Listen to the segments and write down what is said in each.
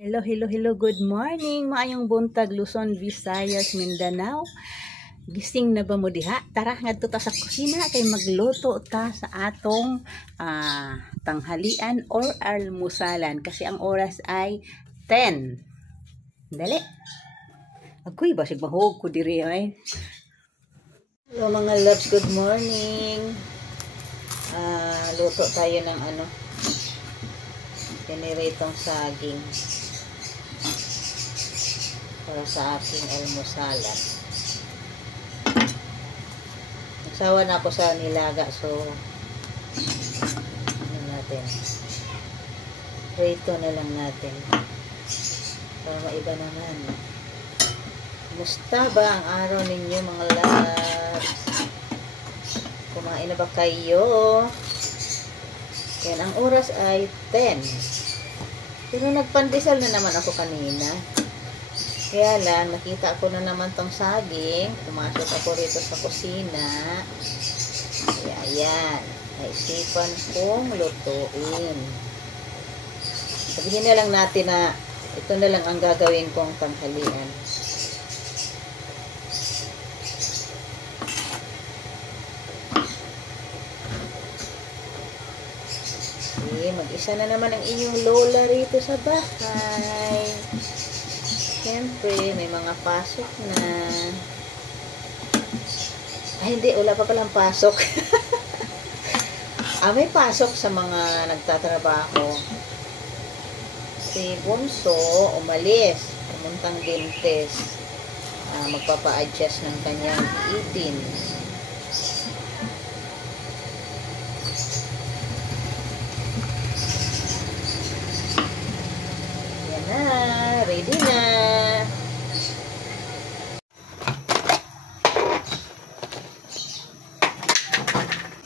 Hello, hello, hello. Good morning. Maayong buntag Luzon, Visayas, Mindanao. Gising na ba mo diha? Tara ngadto ta sa kusina kay magluto ta sa atong tanghalian or almusalan kasi ang oras ay 10. Dali. Agoy basig mahog ko diri ay. Hello mga loves, good morning. Luto tayo ng generatong saging para sa aking almusalan. Nagsawa na ako sa nilaga, so natin prito na lang natin para maiba naman. Kumusta ba ang araw ninyo mga loves? Kumain na ba kayo? Yan, ang oras ay 10. Pero nagpandesal na naman ako kanina. Kaya lang, nakita ko na naman tong saging. Pumasok ako rito sa kusina. Kaya ayan, naisipan kong lutuin. Sabihin na lang natin na ito na lang ang gagawin kong tanghalian. Mag-isa na naman ang inyong lola rito sa bahay. Siyempre, may mga pasok na. Ay, hindi. Wala pa palang pasok. May pasok sa mga nagtatrabaho. Si Bunso, umalis. Pumuntang dentist. Magpapa-adjust ng kanyang ipin. Ready na.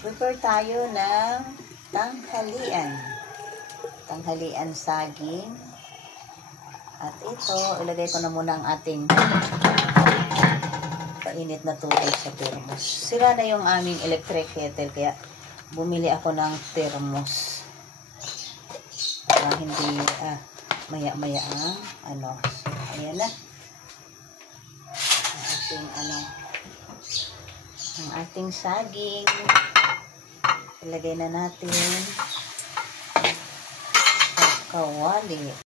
Prepare tayo ng tanghalian. Tanghalian saging. At ito, ilagay ko na muna ang ating painit na tubig sa thermos. Sira na yung aming electric kettle, kaya bumili ako ng thermos. Para hindi maya-maya ang so, ayan na ang ating saging. Ilagay na natin sa kawali.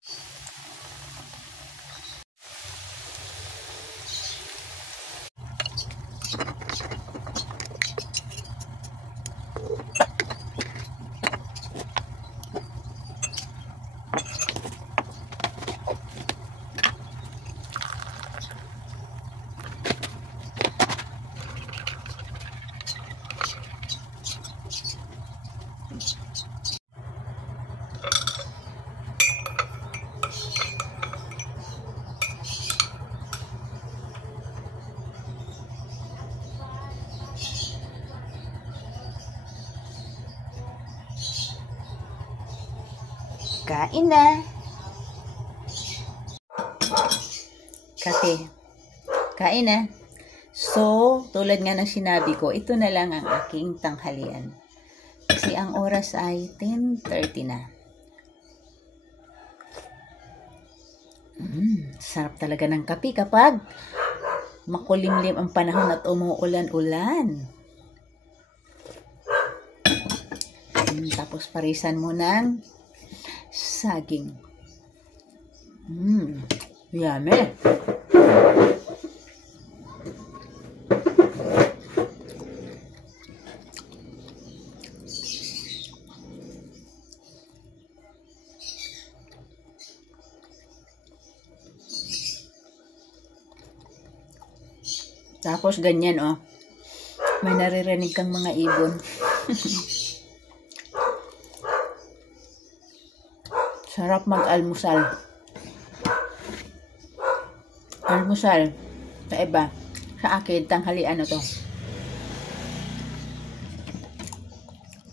Kain na. Kasi, kain na. So, tulad nga ng sinabi ko, ito na lang ang aking tanghalian. Kasi ang oras ay 10:30 na. Sarap talaga ng kape kapag makulimlim ang panahon at umuulan-ulan. Tapos parisan mo ng saging. Yummy. Tapos ganyan may naririnig kang mga ibon. Sarap mag-almusal. Almusal. Sa iba. Sa akin, tanghalian na to.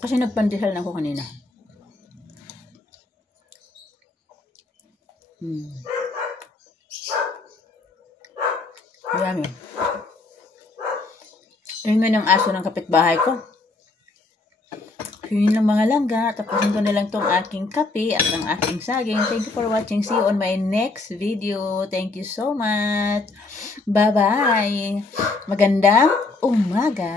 Kasi nagpandesal na ako kanina. Marami. Ingay ng aso ng kapitbahay ko. yun lang mga langga. Tapusin ko na lang tong aking kape at ang aking saging. Thank you for watching. See you on my next video. Thank you so much. Bye-bye. Magandang umaga.